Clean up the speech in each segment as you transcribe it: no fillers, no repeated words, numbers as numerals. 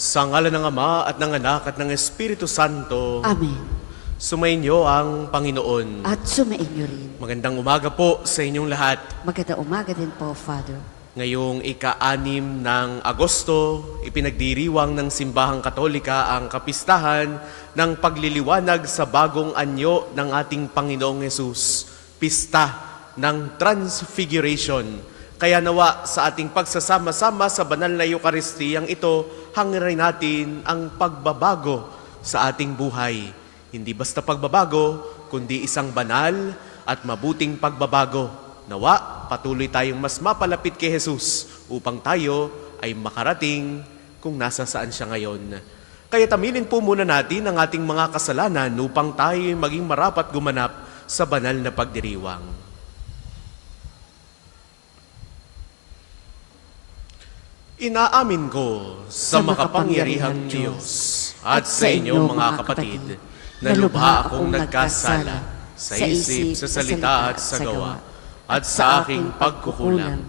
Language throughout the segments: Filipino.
Sa ngalan ng Ama at ng Anak at ng Espiritu Santo, Amen. sumainyo ang Panginoon. At sumainyo rin. Magandang umaga po sa inyong lahat. Magandang umaga din po, Father. Ngayong ika-6 ng Agosto, ipinagdiriwang ng Simbahang Katolika ang kapistahan ng pagliliwanag sa bagong anyo ng ating Panginoong Hesus, Pista ng Transfiguration. Kaya nawa sa ating pagsasama-sama sa banal na Eukaristiyang ito, hangirin natin ang pagbabago sa ating buhay. Hindi basta pagbabago, kundi isang banal at mabuting pagbabago. Nawa, patuloy tayong mas mapalapit kay Jesus upang tayo ay makarating kung nasa saan siya ngayon. Kaya tamilin po muna natin ang ating mga kasalanan upang tayo maging marapat gumanap sa banal na pagdiriwang. Inaamin ko sa makapangyarihang Diyos at sa inyo mga kapatid na lubha akong nagkasala sa isip, sa salita at sa gawa at sa aking pagkukulang.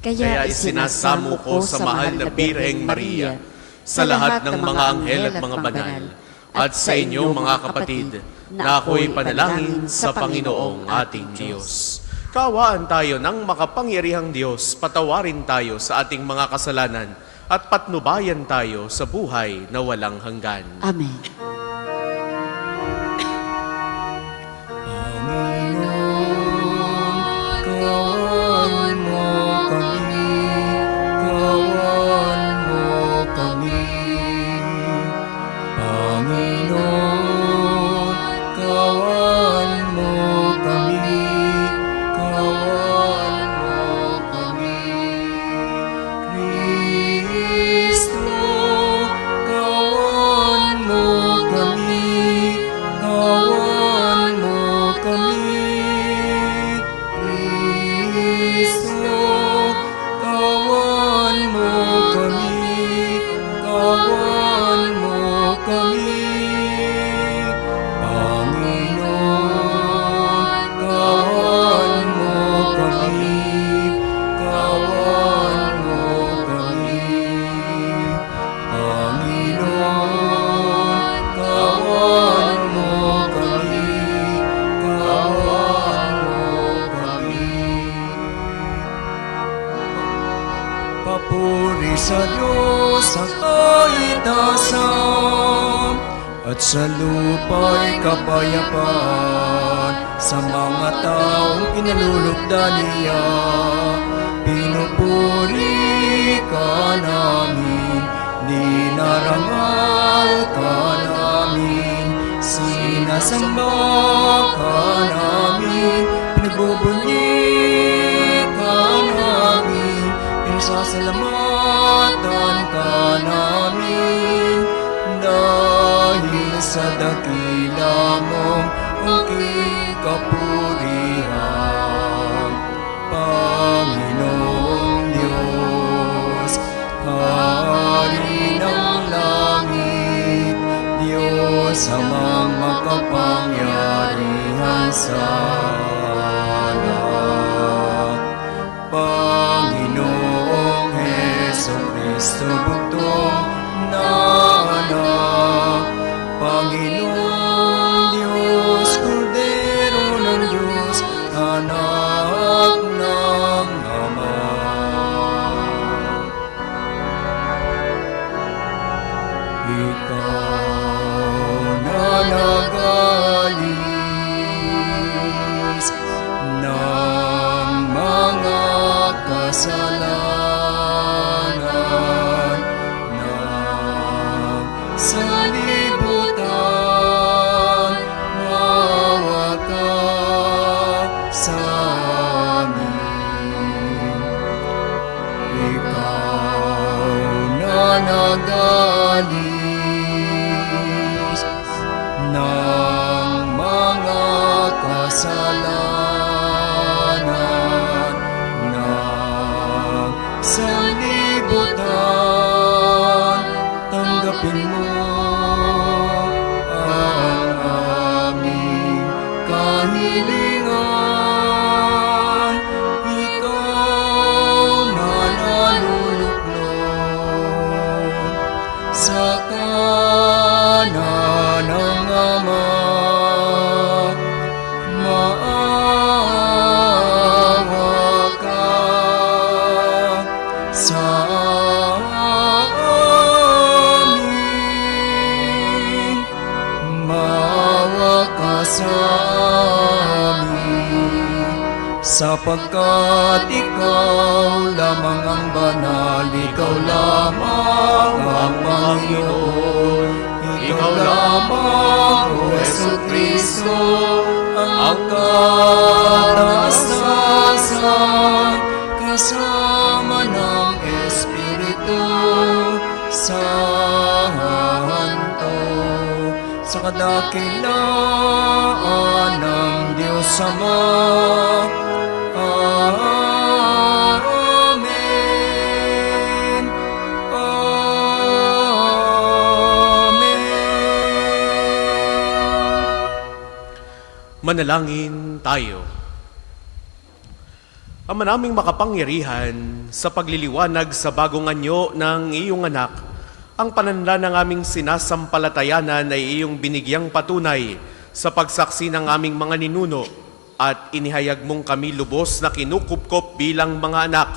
Kaya isinasamo ko sa mahal na Birheng Maria, sa lahat ng mga anghel at mga banal, at sa inyo mga kapatid na ako'y panalangin sa Panginoong ating Diyos. Kaawaan tayo ng makapangyarihang Diyos, patawarin tayo sa ating mga kasalanan at patnubayan tayo sa buhay na walang hanggan. Amen. Papuri sa Diyos ang kaitasan at sa lupa'y kapayapaan sa mga taong pinalulugdan niya. Pinupuri ka namin, dinarangal ka namin, sinasamba ka namin, pinagbubunyi ka namin, pinasasalamatan ka namin dahil sa dakila mong aking kapurihan. Panginoong Diyos, Hari ng langit, Diyos amang makapangyarihan sa lahat. Panginoong Hesukristo, bugtong na anak, Panginoong Diyos, Kordero ng Diyos, anak ng Ama. Ikaw na nagalis ng mga kasalanan ng sanlibutan, maawa ka sa amin. Ikaw na nagalis ng mga kasalanan ng sanlibutan, tanggapin mo sa kanan ng Ama. Maawa ka sa amin. Maawa ka sa amin. Sapagkat ikaw lamang ang banal, ikaw lamang ang Panginoon, ikaw lamang, O Jesucristo, ang kataasan, kasama ng Espiritu Santo, sa kadakilaan ng Diyos Ama. Amen. Amen. Manalangin tayo. Ama naming makapangyarihan, sa pagliliwanag sa bagong anyo ng iyong anak, ang pananla ng aming sinasampalatayanan ay iyong binigyang patunay sa pagsaksi ng aming mga ninuno at inihayag mong kami lubos na kinukupkop bilang mga anak.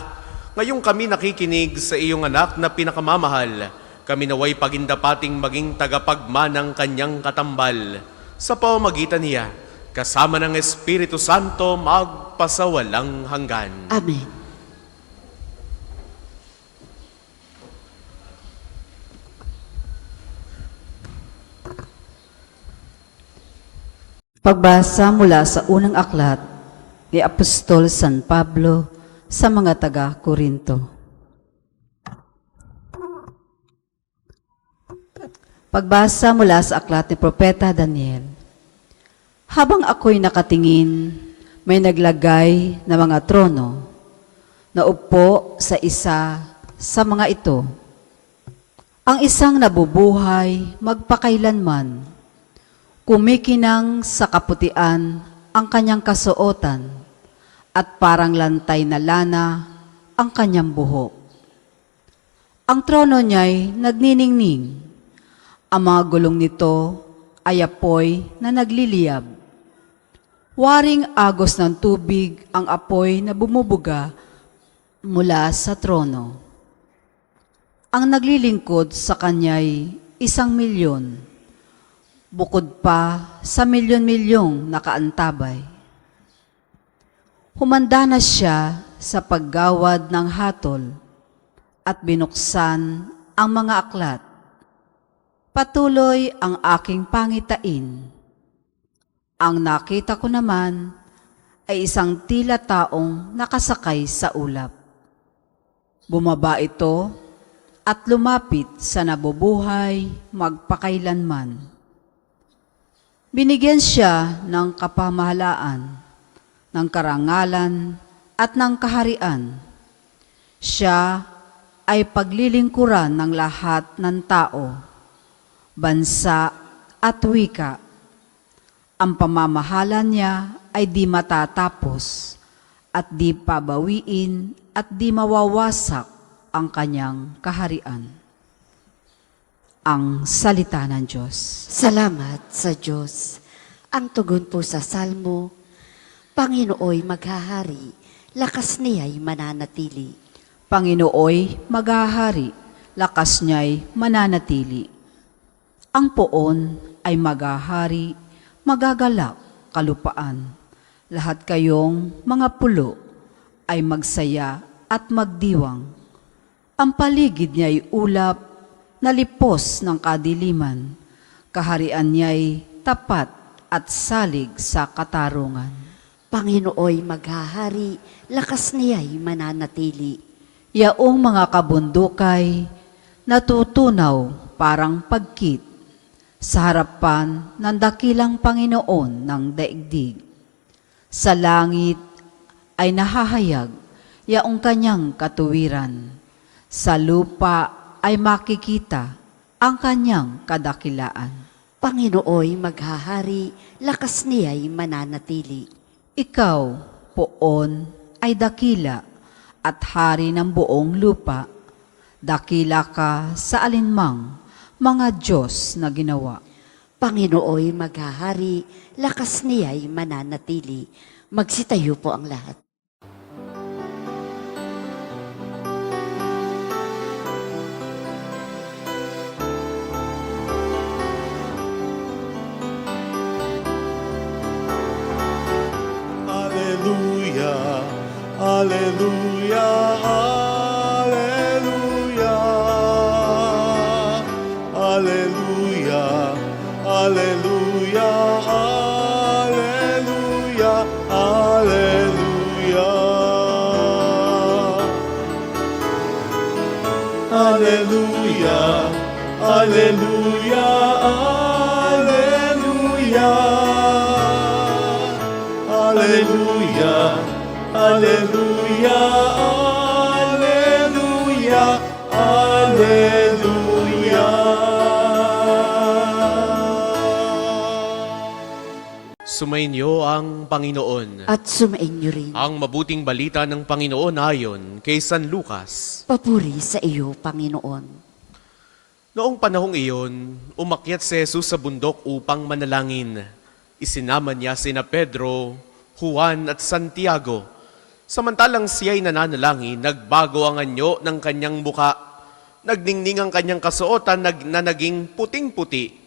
Ngayong kami nakikinig sa iyong anak na pinakamamahal, kami naway pagindapating maging tagapagmanang kanyang katambal. Sa pamamagitan niya, kasama ng Espiritu Santo magpasawalang hanggan. Amen. Pagbasa mula sa unang aklat ni Apostol San Pablo sa mga taga-Korinto. Pagbasa mula sa aklat ni Propeta Daniel. Habang ako'y nakatingin, may naglagay na mga trono na upo sa isa sa mga ito. Ang isang nabubuhay magpakailanman, kumikinang sa kaputian ang kanyang kasuotan at parang lantay na lana ang kanyang buhok. Ang trono niya'y nagniningning. Ang mga gulong nito ay apoy na nagliliyab. Waring agos ng tubig ang apoy na bumubuga mula sa trono. Ang naglilingkod sa kanya'y 1,000,000. Bukod pa sa milyon-milyong nakaantabay. Humanda na siya sa paggawad ng hatol at binuksan ang mga aklat. Patuloy ang aking pangitain. Ang nakita ko naman ay isang tila taong nakasakay sa ulap. Bumaba ito at lumapit sa nabubuhay magpakailanman. Binigyan siya ng kapamahalaan, ng karangalan at ng kaharian. Siya ay paglilingkuran ng lahat ng tao, bansa at wika. Ang pamamahala niya ay di matatapos at di pabawiin at di mawawasak ang kanyang kaharian. Ang salita ng Diyos. Salamat sa Diyos. Ang tugon po sa Salmo, Panginooy maghahari, lakas niya'y mananatili. Panginooy maghahari, lakas niya'y mananatili. Ang poon ay maghahari, magagalak kalupaan. Lahat kayong mga pulo ay magsaya at magdiwang. Ang paligid niya'y ulap, nalipos ng kadiliman, kaharian niya'y tapat at salig sa katarungan. Panginooy maghahari, lakas niya'y mananatili. Yaong mga kabundukay, natutunaw parang pagkit sa harapan ng dakilang Panginoon ng daigdig. Sa langit ay nahahayag yaong kanyang katuwiran. Sa lupa ay makikita ang kanyang kadakilaan. Panginooy maghahari, lakas niya'y mananatili. Ikaw, poon, ay dakila at hari ng buong lupa. Dakila ka sa alinmang mga Diyos na ginawa. Panginooy maghahari, lakas niya'y mananatili. Magsitayo po ang lahat. Hallelujah, hallelujah, hallelujah, hallelujah, hallelujah, hallelujah, hallelujah. Hallelujah, hallelujah, hallelujah. Hallelujah, hallelujah, hallelujah, hallelujah. Sumainyo ang Panginoon. At sumainyo rin. Ang mabuting balita ng Panginoon ayon kay San Lucas. Papuri sa iyo, Panginoon. Noong panahong iyon, umakyat si Jesus sa bundok upang manalangin. Isinama niya sina Pedro, Juan at Santiago. Samantalang siya'y nananalangin, nagbago ang anyo ng kanyang muka. Nagningning ang kanyang kasuotan na naging puting-puti.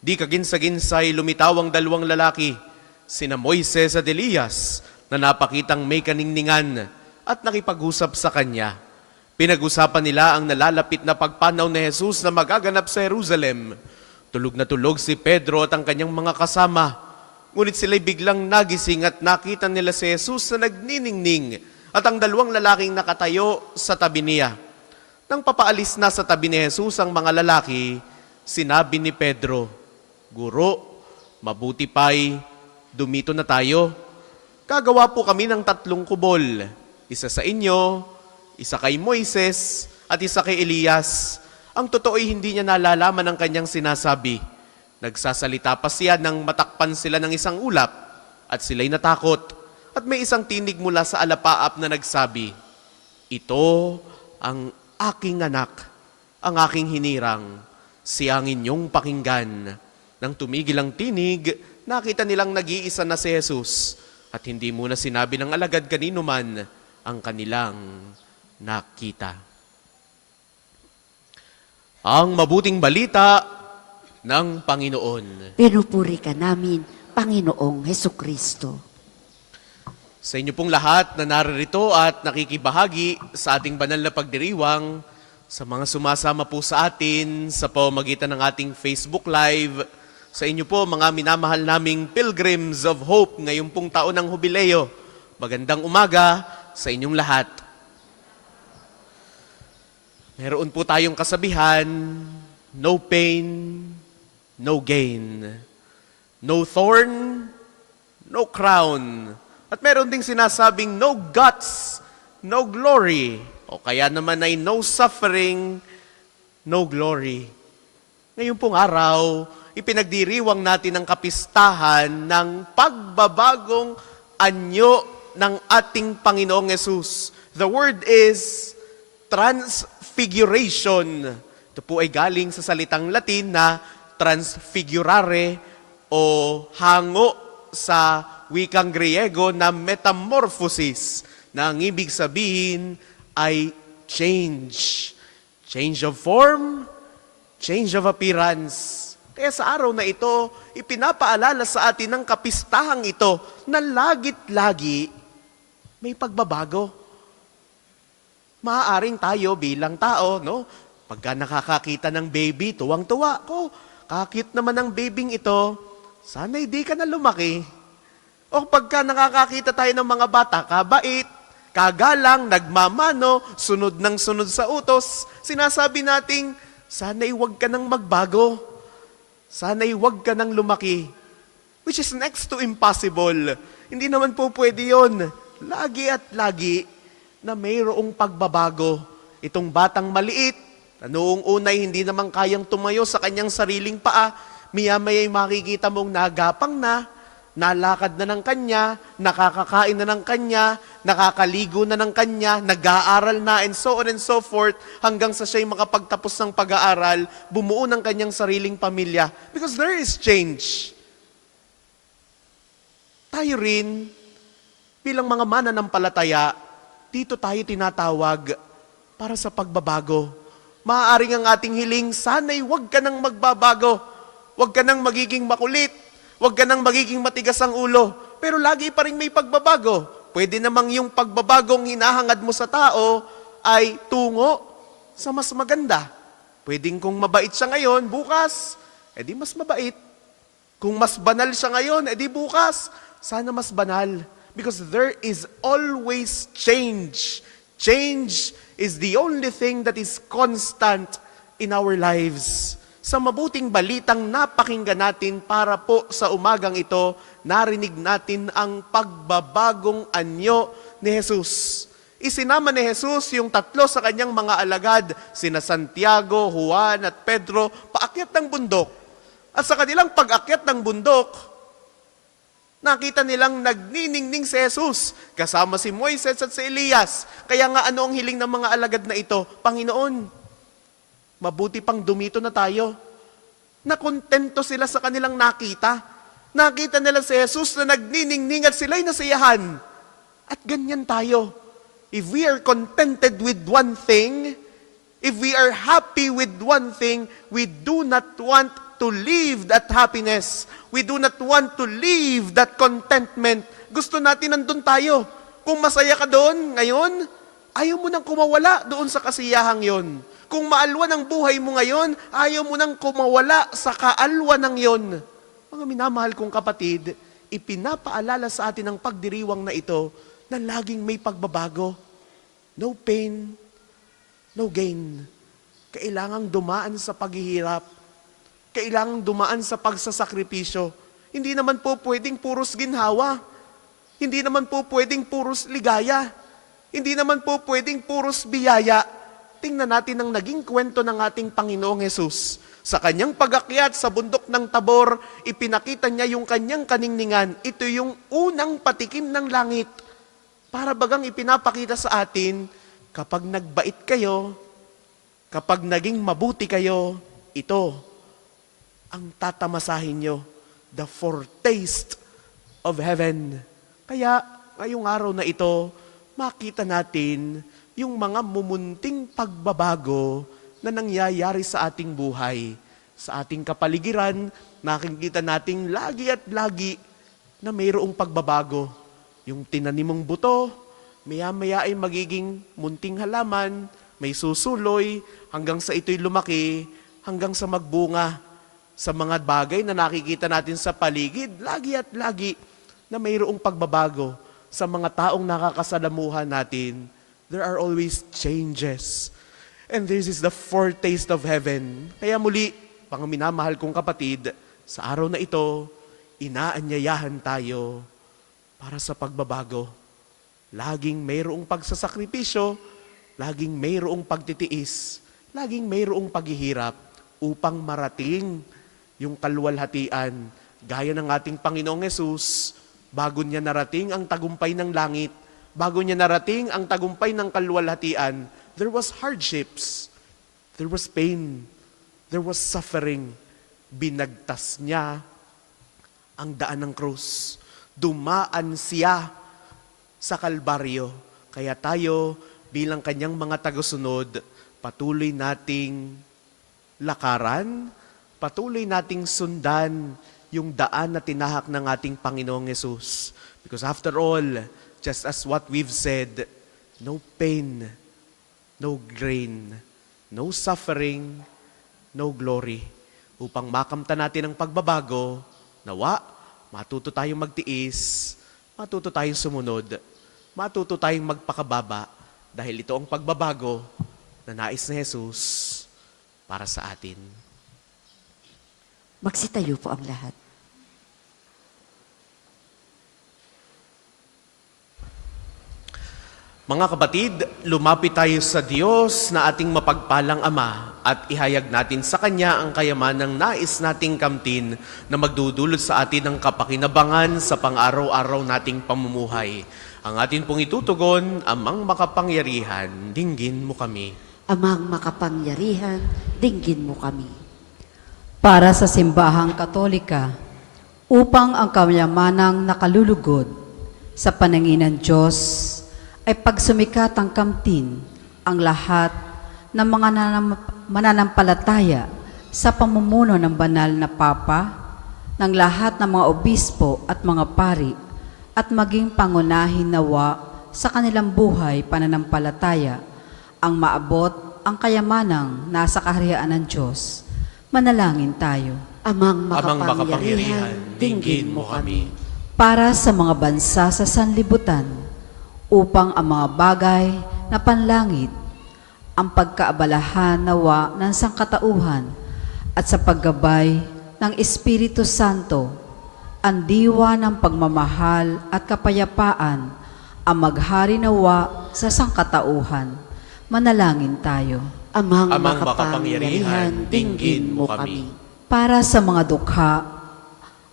Di kaginsa-ginsay lumitaw ang dalawang lalaki, sina Moises at Elias, na napakitang may kaningningan at nakipag-usap sa kanya. Pinag-usapan nila ang nalalapit na pagpanaw ni Jesus na magaganap sa Jerusalem. Tulog na tulog si Pedro at ang kanyang mga kasama. Ngunit sila'y biglang nagising at nakita nila si Jesus na nagniningning at ang dalawang lalaking nakatayo sa tabi niya. Nang papaalis na sa tabi ni Jesus ang mga lalaki, sinabi ni Pedro, "Guro, mabuti pa'y dumito na tayo. Kagawa po kami ng 3 kubol, isa sa inyo, isa kay Moises at isa kay Elias." Ang totoo'y hindi niya nalalaman ang kanyang sinasabi. Nagsasalita pa siya nang matakpan sila ng isang ulap at sila'y natakot. At may isang tinig mula sa alapaap na nagsabi, "Ito ang aking anak, ang aking hinirang, siya ang inyong pakinggan." Nang tumigil ang tinig, nakita nilang nag-iisa na si Jesus at hindi muna sinabi ng alagad kanino man ang kanilang nakita. Ang mabuting balita ng Panginoon. Pinupuri ka namin, Panginoong Hesukristo. Sa inyo pong lahat na naririto at nakikibahagi sa ating banal na pagdiriwang, sa mga sumasama po sa atin sa pamamagitan ng ating Facebook Live, sa inyo po mga minamahal naming Pilgrims of Hope ngayong pong taon ng Hubileo, magandang umaga sa inyong lahat. Meron po tayong kasabihan, no pain, no gain. No thorn, no crown. At meron ding sinasabing no guts, no glory. O kaya naman ay no suffering, no glory. Ngayon pong araw, ipinagdiriwang natin ang kapistahan ng pagbabagong anyo ng ating Panginoong Yesus. The word is transfiguration. Ito po ay galing sa salitang Latin na transfigurare o hango sa wikang Griego na metamorphosis, na ang ibig sabihin ay change. Change of form, change of appearance. Kaya sa araw na ito, ipinapaalala sa atin ng kapistahang ito na lagit-lagi may pagbabago. Maaaring tayo bilang tao, no? Pagka nakakakita ng baby, tuwang-tuwa ko. Kakit naman ang babing ito, sana'y di ka na lumaki. O pagka nakakakita tayo ng mga bata, kabait, kagalang, nagmamano, sunod ng sunod sa utos, sinasabi nating, sana'y huwag ka nang magbago. Sana'y huwag ka nang lumaki. Which is next to impossible. Hindi naman po pwede yun. Lagi at lagi na mayroong pagbabago. Itong batang maliit, na noong unay hindi naman kayang tumayo sa kanyang sariling paa, maya-maya'y makikita mong nagapang na, nalakad na ng kanya, nakakakain na ng kanya, nakakaligo na ng kanya, nag-aaral na, and so on and so forth, hanggang sa siya'y makapagtapos ng pag-aaral, bumuo ng kanyang sariling pamilya. Because there is change. Tayo rin, bilang mga mananampalataya, dito tayo tinatawag para sa pagbabago. Maaaring ang ating hiling, sana'y huwag ka nang magbabago. Huwag ka nang magiging makulit. Huwag ka nang magiging matigas ang ulo. Pero lagi pa rin may pagbabago. Pwede namang yung pagbabagong hinahangad mo sa tao ay tungo sa mas maganda. Pwedeng kung mabait siya ngayon, bukas, edi mas mabait. Kung mas banal siya ngayon, edi bukas, sana mas banal. Because there is always change. Change is the only thing that is constant in our lives. Sa mabuting balitang napakinggan natin para po sa umagang ito, narinig natin ang pagbabagong anyo ni Jesus. Isinama ni Jesus yung tatlo sa kanyang mga alagad, sina Santiago, Juan at Pedro, paakyat ng bundok. At sa kanilang pag-akyat ng bundok, nakita nilang nagniningning si Jesus, kasama si Moises at si Elias. Kaya nga ano ang hiling ng mga alagad na ito? Panginoon, mabuti pang dumito na tayo. Nakontento sila sa kanilang nakita. Nakita nila si Jesus na nagniningning at sila'y nasiyahan. At ganyan tayo. If we are contented with one thing, if we are happy with one thing, we do not want to leave that happiness. We do not want to leave that contentment. Gusto natin nandun tayo. Kung masaya ka doon ngayon, ayaw mo nang kumawala doon sa kasiyahang yon. Kung maalwan ang buhay mo ngayon, ayaw mo nang kumawala sa kaalwan ng yon. Mga minamahal kong kapatid, ipinapaalala sa atin ang pagdiriwang na ito na laging may pagbabago. No pain, no gain. Kailangang dumaan sa paghihirap. Kailangang dumaan sa pagsasakripisyo. Hindi naman po pwedeng puros ginhawa. Hindi naman po pwedeng puros ligaya. Hindi naman po pwedeng puros biyaya. Tingnan natin ang naging kwento ng ating Panginoong Hesus. Sa kanyang pag-akyat sa bundok ng Tabor, ipinakita niya yung kanyang kaningningan. Ito yung unang patikim ng langit. Para bagang ipinapakita sa atin, kapag nagbait kayo, kapag naging mabuti kayo, ito ang tatamasahin nyo. The foretaste of heaven. Kaya ngayong araw na ito, makita natin yung mga mumunting pagbabago na nangyayari sa ating buhay. Sa ating kapaligiran, nakikita nating lagi at lagi na mayroong pagbabago. Yung tinanimong buto, maya-maya ay magiging munting halaman, may susuloy, hanggang sa ito'y lumaki, hanggang sa magbunga. Sa mga bagay na nakikita natin sa paligid, lagi at lagi na mayroong pagbabago. Sa mga taong nakakasalamuhan natin, there are always changes. And this is the foretaste of heaven. Kaya muli, mga minamahal kong kapatid, sa araw na ito, inaanyayahan tayo para sa pagbabago. Laging mayroong pagsasakripisyo, laging mayroong pagtitiis, laging mayroong paghihirap upang marating yung kaluwalhatian. Gaya ng ating Panginoong Hesus, bago niya narating ang tagumpay ng langit, bago niya narating ang tagumpay ng kaluwalhatian, there was hardships, there was pain, there was suffering. Binagtas niya ang daan ng krus. Dumaan siya sa Kalbaryo. Kaya tayo, bilang kanyang mga tagasunod, patuloy nating lakaran, patuloy nating sundan yung daan na tinahak ng ating Panginoong Hesus. Because after all, just as what we've said, no pain, no gain, no suffering, no glory. Upang makamta natin ang pagbabago, nawa, matuto tayong magtiis, matuto tayong sumunod, matuto tayong magpakababa, dahil ito ang pagbabago na nais ni Jesus para sa atin. Magsitayo po ang lahat. Mga kapatid, lumapit tayo sa Diyos na ating mapagpalang Ama at ihayag natin sa Kanya ang kayamanang nais nating kamtin na magdudulot sa atin ng kapakinabangan sa pang-araw-araw nating pamumuhay. Ang atin pong itutugon, Amang makapangyarihan, dinggin mo kami. Amang makapangyarihan, dinggin mo kami. Para sa simbahang Katolika, upang ang kayamanang nakalulugod sa paningin ng Diyos ay pagsumikatang kamtin ang lahat ng mga mananampalataya sa pamumuno ng banal na Papa, ng lahat ng mga obispo at mga pari, at maging pangunahin nawa sa kanilang buhay pananampalataya ang maabot ang kayamanang nasa kaharian ng Diyos. Manalangin tayo. Amang Amang makapangyarihan, dinggin mo kami. Para sa mga bansa sa sanlibutan, upang ang mga bagay na panlangit, ang pagkaabalahan nawa ng sangkatauhan at sa paggabay ng Espiritu Santo, ang diwa ng pagmamahal at kapayapaan ang maghari nawa sa sangkatauhan. Manalangin tayo. Amang Amang makapangyarihan, dinggin mo kami. Para sa mga dukha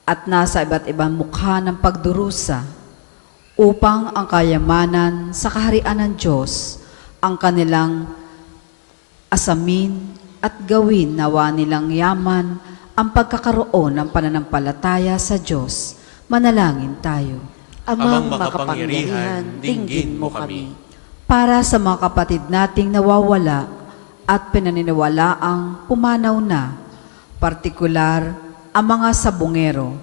at nasa iba't ibang mukha ng pagdurusa, upang ang kayamanan sa kaharian ng Diyos ang kanilang asamin at gawin nawa nilang yaman ang pagkakaroon ng pananampalataya sa Diyos. Manalangin tayo. Amang makapangyarihan, dinggin mo kami. Para sa mga kapatid nating nawawala at pinaniniwalaang pumanaw na, partikular ang mga sabungero,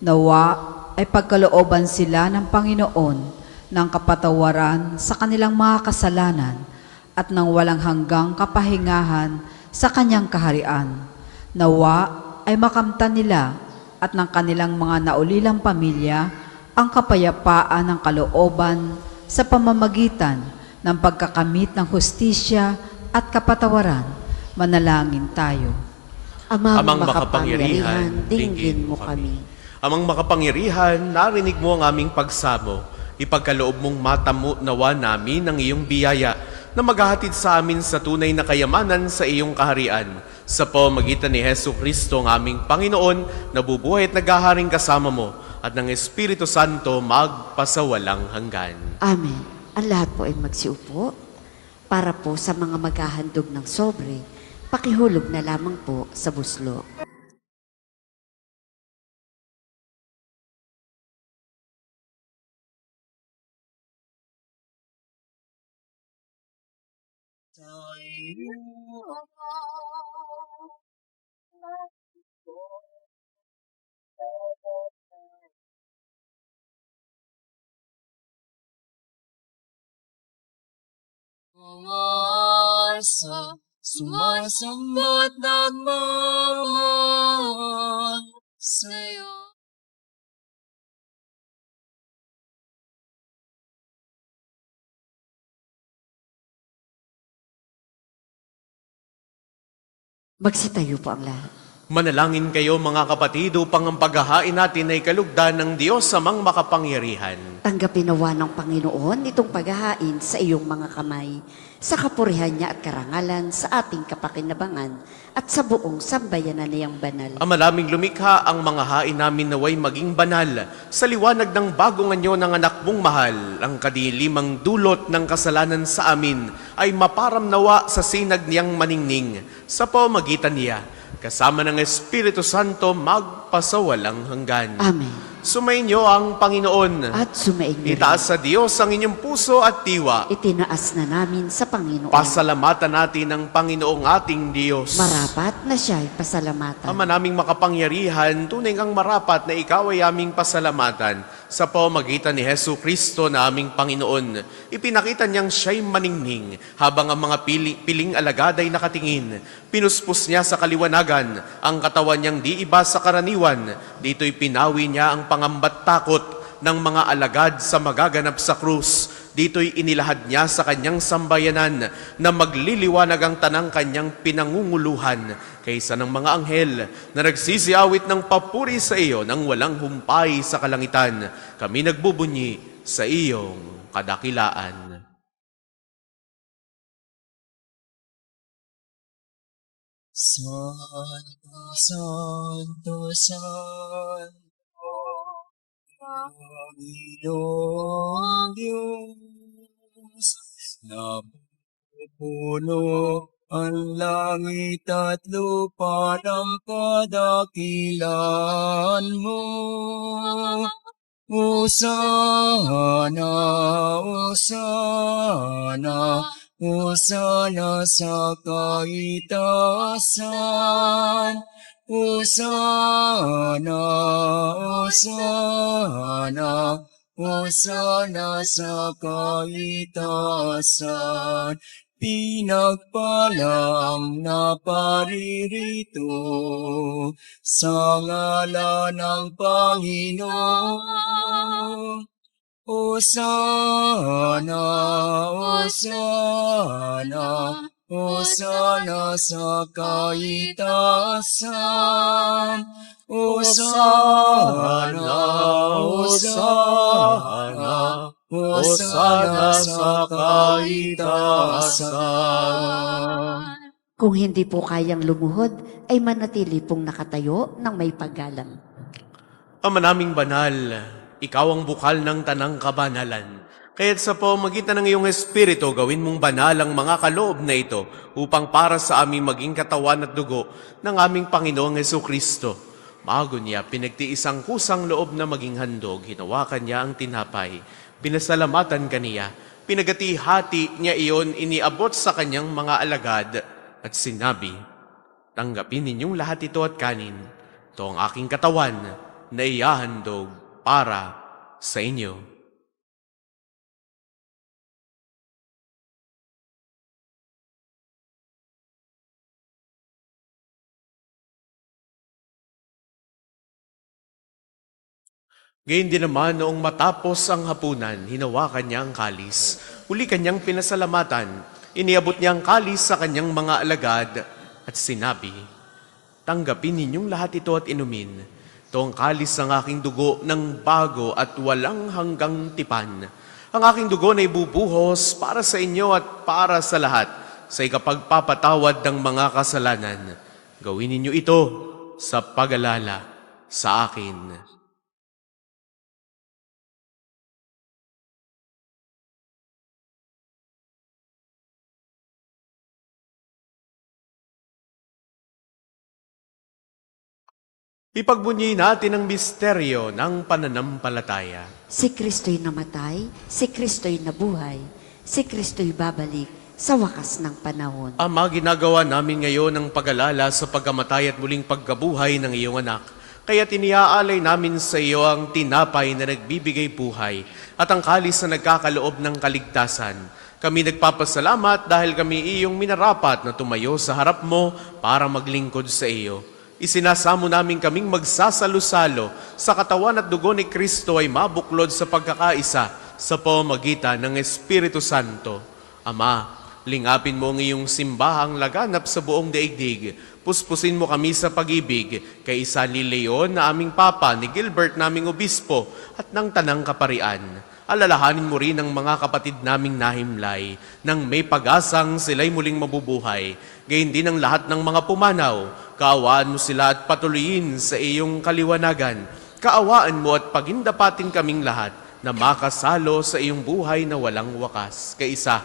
nawa ay pagkalooban sila ng Panginoon ng kapatawaran sa kanilang mga kasalanan at ng walang hanggang kapahingahan sa kanyang kaharian. Nawa ay makamtan nila at ng kanilang mga naulilang pamilya ang kapayapaan ng kalooban sa pamamagitan ng pagkakamit ng hustisya at kapatawaran. Manalangin tayo. Amang makapangyarihan, dinggin mo kami. Amang makapangyarihan, narinig mo ang aming pagsamo. Ipagkaloob mong matamo nawa namin ang iyong biyaya na maghahatid sa amin sa tunay na kayamanan sa iyong kaharian. Sa pamamagitan ni Hesu Kristo ang aming Panginoon, nabubuhay at naghaharing kasama mo at ng Espiritu Santo magpasawalang hanggan. Amen. Ang lahat po ay magsiupo. Para po sa mga maghahandog ng sobre, pakihulog na lamang po sa buslo. Umasa, sumasamba't nagmamahal sa'yo. Magsitayo po ang lahat. Manalangin kayo mga kapatid upang ang paghahain natin ay kalugdan ng Diyos Amang makapangyarihan. Tanggapin nawa ng Panginoon itong paghahain sa iyong mga kamay, sa kapurihan niya at karangalan sa ating kapakinabangan at sa buong sambayanan niyang banal. Ang malaming lumikha ang mga hain namin naway maging banal sa liwanag ng bagong anyo ng anak mong mahal. Ang kadilimang dulot ng kasalanan sa amin ay maparam nawa sa sinag niyang maningning sa pamamagitan niya. Kasama ng Espiritu Santo magpasawalang hanggan. Amen. Sumainyo ang Panginoon. At sumainyo rin. Itaas sa Diyos ang inyong puso at diwa. Itinaas na namin sa Panginoon. Pasalamatan natin ang Panginoong ating Diyos. Marapat na siya'y pasalamatan. Ama naming makapangyarihan, tunay kang marapat na ikaw ay aming pasalamatan sa pamamagitan ni Hesu Kristo na aming Panginoon. Ipinakita niyang siya'y maningning habang ang mga piling alagad ay nakatingin. Pinuspos niya sa kaliwanagan ang katawan niyang di iba sa karaniwan. Dito'y pinawi niya ang pangambat takot ng mga alagad sa magaganap sa krus. Dito'y inilahad niya sa kanyang sambayanan na magliliwanag ang tanang kanyang pinangunguluhan kaysa ng mga anghel na nagsisiawit ng papuri sa iyo nang walang humpay sa kalangitan. Kami nagbubunyi sa iyong kadakilaan. Santo, Santo, Santo, Panginoong Diyos, napupuno ang langit at lupa ng kadakilan mo. Hosana, Hosana, Hosana sa kaitaasan. Hosana, Hosana, Hosana sa kaitaasan. Pinagpalang naparirito sa ngalan ng Panginoon. Hosana, Hosana, Hosana sa kaitaasan. Hosana, Hosana, Hosana sa kaitaasan. Kung hindi po kayang lumuhod, ay manatili pong nakatayo ng may paggalang. Ama naming banal, ikaw ang bukal ng tanang kabanalan. Kaya't sa pamamagitan ng iyong Espiritu, gawin mong banal ang mga kaloob na ito upang para sa aming maging katawan at dugo ng aming Panginoong Jesucristo. Bago niya, pinagtiis ang kusang loob na maging handog, hinawakan niya ang tinapay, pinasalamatan kaniya, pinagati-hati niya iyon, iniabot sa kanyang mga alagad at sinabi, tanggapin ninyong lahat ito at kanin. Ito ang aking katawan na iyahandog para sa inyo. Gayun din naman noong matapos ang hapunan, hinawakan niya ang kalis. Uli kanyang pinasalamatan, iniabot niya ang kalis sa kanyang mga alagad at sinabi, tanggapin ninyong lahat ito at inumin. Ito ang kalis ng aking dugo ng bago at walang hanggang tipan. Ang aking dugo na ibubuhos para sa inyo at para sa lahat sa ikapagpapatawad ng mga kasalanan. Gawin ninyo ito sa pag-alala sa akin. Ipagbunyi natin ang misteryo ng pananampalataya. Si Kristo'y namatay, si Kristo'y nabuhay, si Kristo'y babalik sa wakas ng panahon. Ama, ginagawa namin ngayon ang pag-alala sa pagkamatay at muling pagkabuhay ng iyong anak. Kaya tiniaalay namin sa iyo ang tinapay na nagbibigay buhay at ang kalis na nagkakaloob ng kaligtasan. Kami nagpapasalamat dahil kami iyong minarapat na tumayo sa harap mo para maglingkod sa iyo. Isinasamo namin kaming magsasalo-salo sa katawan at dugo ni Kristo ay mabuklod sa pagkakaisa sa pamamagitan ng Espiritu Santo. Ama, lingapin mo ang iyong simbahang laganap sa buong daigdig. Puspusin mo kami sa pag-ibig kay Isa ni Leon na aming Papa, ni Gilbert naming Obispo at ng Tanang Kaparian. Alalahanin mo rin ang mga kapatid naming nahimlay nang may pag-asang sila'y muling mabubuhay. Gayun din ang lahat ng mga pumanaw. Kaawaan mo sila at patuloyin sa iyong kaliwanagan. Kaawaan mo at pagindapatin kaming lahat na makasalo sa iyong buhay na walang wakas. Kaisa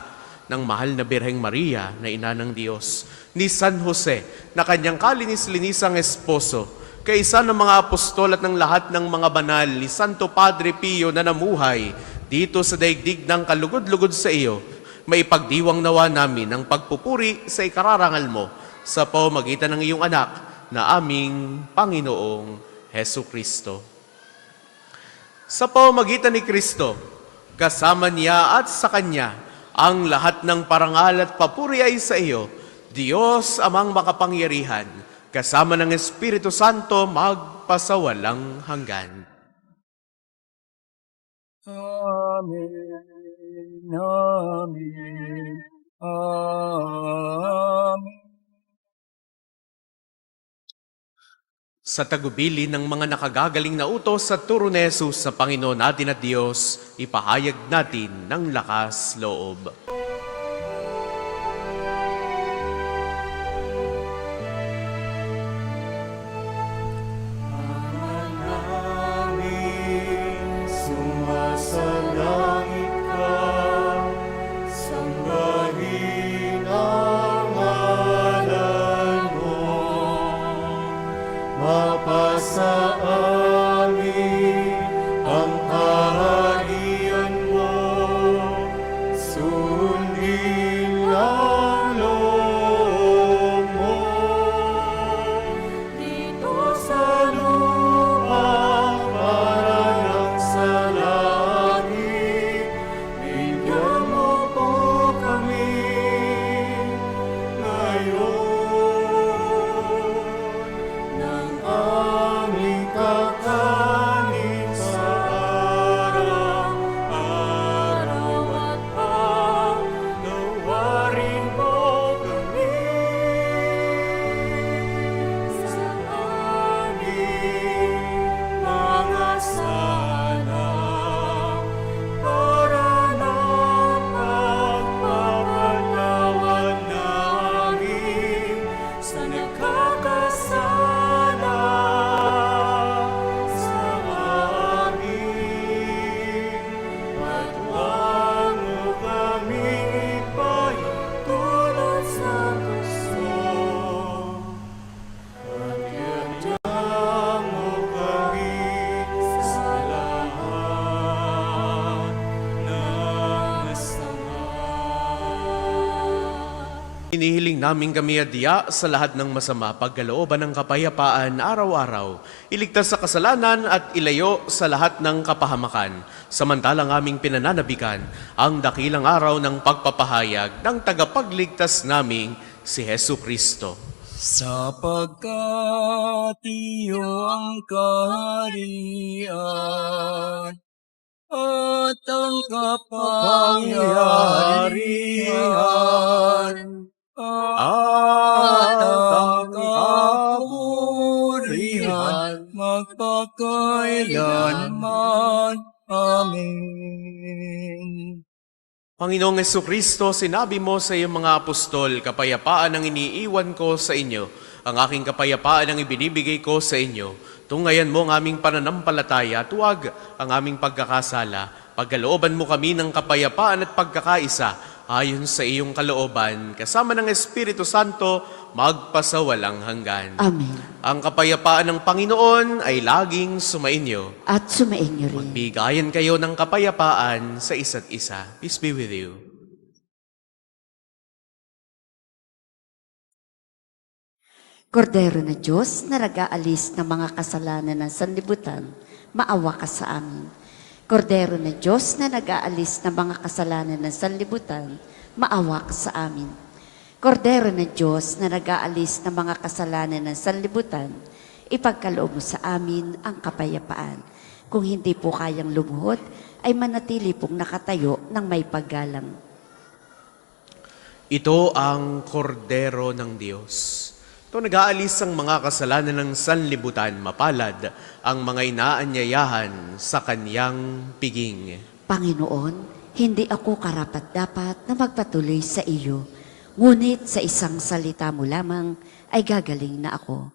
ng mahal na Birheng Maria na ina ng Diyos, ni San Jose na kanyang kalinis-linisang esposo, kaisa ng mga apostol at ng lahat ng mga banal ni Santo Padre Pio na namuhay dito sa daigdig ng kalugod-lugod sa iyo, maipagdiwang nawa namin ang pagpupuri sa ikararangal mo sa pamamagitan ng iyong anak na aming Panginoong Hesu Kristo. Sa pamamagitan ni Kristo, kasama niya at sa Kanya, ang lahat ng parangal at papuri ay sa iyo, Diyos amang makapangyarihan, kasama ng Espiritu Santo magpasawalang hanggan. Amen. Amen. Amen. Sa tagubili ng mga nakagagaling na utos sa turo ni Jesus sa Panginoon natin at Diyos, ipahayag natin ng lakas loob. mapasa amin ang kaharian mo, sundin ang loob mo. Dito sa lupa, parang sa langit, bigyan mo po kami ngayon ng aming kakanin sa araw-araw at pagnawarin mo kami sa aming mga sala para na pagpapatawad namin sa nagkakasala sa amin. At huwag mo kaming ipahintulot sa gusto, pagyadyan mo kami sa lahat ng masama. Hinihiling namin kami adya sa lahat ng masama, pagkalooban ng kapayapaan araw-araw, iligtas sa kasalanan at ilayo sa lahat ng kapahamakan. Samantalang aming pinananabikan ang dakilang araw ng pagpapahayag ng tagapagligtas naming si Hesu Kristo. Sapagkat iyo ang kaharian at ang kapangyarihan at ang kapurihan magpakailanman. Amen. Panginoong Jesucristo, sinabi mo sa iyong mga apostol, kapayapaan ang iniiwan ko sa inyo, ang aking kapayapaan ang ibinibigay ko sa inyo. Tungayan mo ang aming pananampalataya, tuwag ang aming pagkakasala. Pagkalooban mo kami ng kapayapaan at pagkakaisa, ayon sa iyong kalooban, kasama ng Espiritu Santo, magpasawalang hanggan. Amen. Ang kapayapaan ng Panginoon ay laging sumainyo. At sumainyo rin. Bigayan kayo ng kapayapaan sa isa't isa. Peace be with you. Kordero na Diyos na nag-aalis ng mga kasalanan ng sanlibutan, maawa ka sa amin. Kordero na Diyos na nag-aalis ng mga kasalanan ng sanlibutan, maawa ka sa amin. Kordero na Diyos na nag-aalis ng mga kasalanan ng sanlibutan, ipagkaloob mo sa amin ang kapayapaan. Kung hindi po kayang lumuhod, ay manatili pong nakatayo ng may paggalang. Ito ang kordero ng Diyos. Ito nag-aalis ang mga kasalanan ng sanlibutan, mapalad ang mga inaanyayahan sa kanyang piging. Panginoon, hindi ako karapat-dapat na magpatuloy sa iyo, ngunit sa isang salita mo lamang ay gagaling na ako.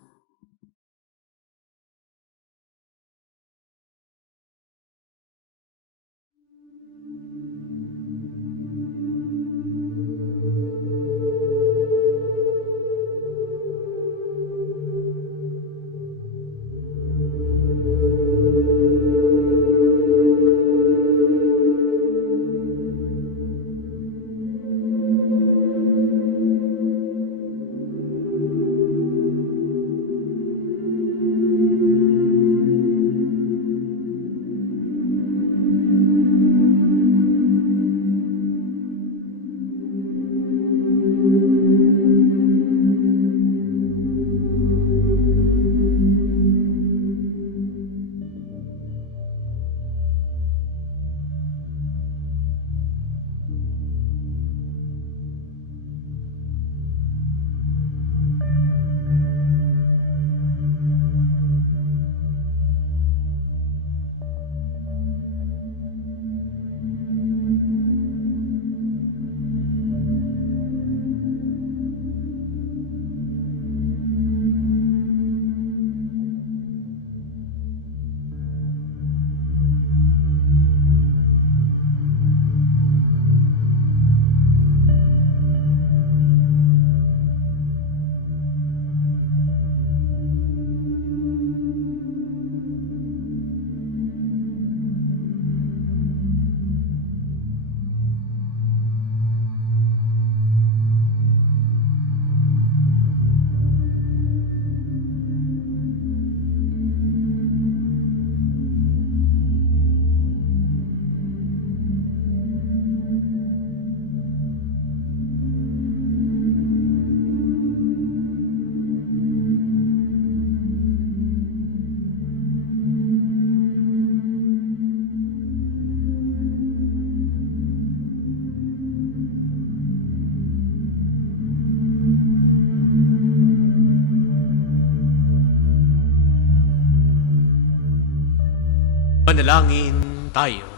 Manalangin tayo.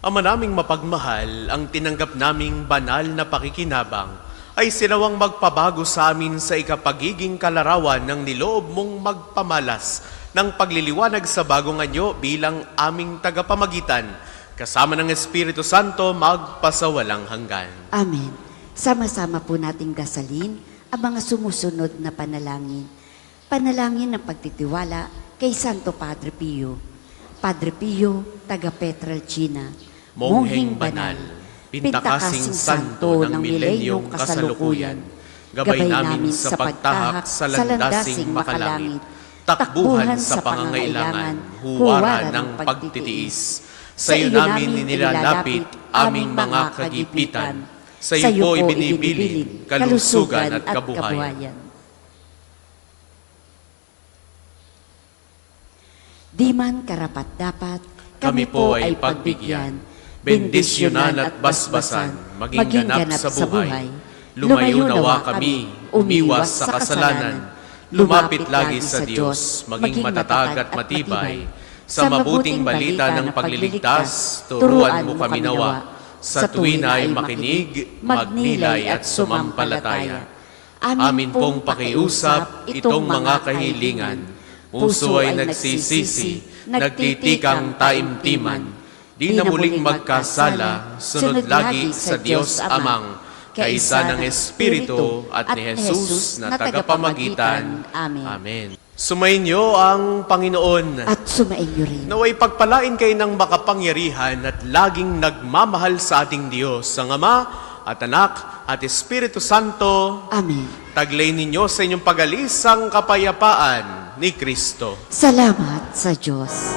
Ama naming mapagmahal, ang tinanggap naming banal na pakikinabang ay sinawang magpabago sa amin sa ikapagiging kalarawan ng niloob mong magpamalas ng pagliliwanag sa bagong anyo bilang aming tagapamagitan, kasama ng Espiritu Santo magpasawalang hanggan. Amen. Sama-sama po nating dasalin ang mga sumusunod na panalangin. Panalangin ng pagtitiwala kay Santo Padre Pio. Padre Pio, taga Petralcina, Mongheng banal, pintakasing santo ng milenyong kasalukuyan, gabay namin sa pagtahak sa landasing makalangit, takbuhan sa pangangailangan, huwara ng pagtitiis. Sa iyo namin inilalapit aming mga kagipitan, sa iyo po ibinibilin kalusugan at kabuhayan. Di man karapat-dapat, Kami po ay pagbigyan, bendisyonan at basbasan, maging ganap sa buhay. Lumayo nawa kami, umiwas sa kasalanan, lumapit lagi sa Diyos, maging matatag at matibay. Sa mabuting balita ng pagliligtas, turuan mo kami nawa. Sa tuwin ay makinig, magnilay at sumampalataya. Amin pong pakiusap itong mga kahilingan. Puso ay nagsisisi, nagtitikang taimtiman. Di na muling magkasala, sunod lagi sa Diyos Amang, kaisa ng Espiritu at ni Jesus na tagapamagitan. Amen. Sumainyo ang Panginoon. At sumainyo rin. Naway pagpalain kayo ng makapangyarihan at laging nagmamahal sa ating Diyos, ang Ama at Anak at Espiritu Santo. Amen. Taglay ninyo sa inyong pag-alis ang kapayapaan ni Kristo. Salamat sa Diyos.